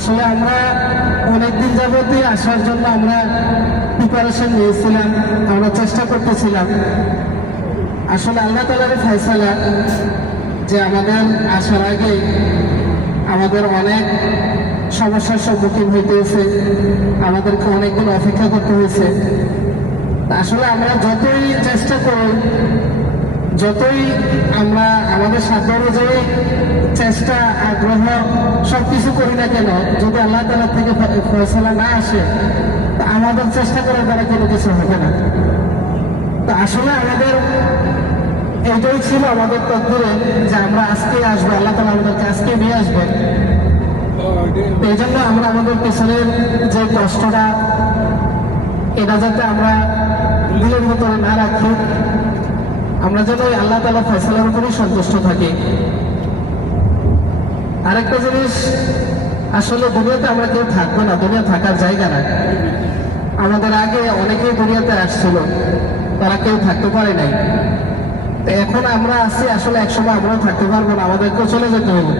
আসলে আমরা অনেকদিন যাবতই আসার জন্য আমরা প্রিপারেশন নিয়েছিলাম, আমরা চেষ্টা করতেছিলাম। আসলে আল্লাহ তাআলার ফয়সালা যে আমাদের আসার আগে আমাদের অনেক সমস্যার সম্মুখীন হইতে হয়েছে, আমাদেরকে অনেকদিন অপেক্ষা করতে হয়েছে। আসলে আমরা যতই চেষ্টা করি, যতই আমরা আমাদের সাধ্য অনুযায়ী চেষ্টা আগ্রহ সবকিছু করি না কেন, যদি আল্লাহ তাআলা থেকে ফয়সালা না আসে, তা আমাদের চেষ্টা করার দ্বারা কোনো কিছু হবে না। তো আসলে আমাদের এটাই ছিল আমাদের তকদিরে যে আমরা আজকে আসবো, আল্লাহ তাআলা আমাদেরকে আজকে নিয়ে আসবেন। এই জন্য আমরা আমাদের পেছনের যে কষ্টটা, এটা যাতে আমরা দিলের ভিতরে না রাখি, আমরা যেন আল্লাহ তাআলা ফয়সালার উপরেই সন্তুষ্ট থাকি। আরেকটা জিনিস, আসলে দুনিয়াতে আমরা কেউ থাকবো না, দুনিয়া থাকার জায়গা না। আমাদের আগে অনেকেই দুনিয়াতে আসছিল, তারা কেউ থাকতে পারে নাই। তো এখন আমরা আছি, আসলে একসময় আমরাও থাকতে পারবো না, আমাদেরকেও চলে যেতে হবে।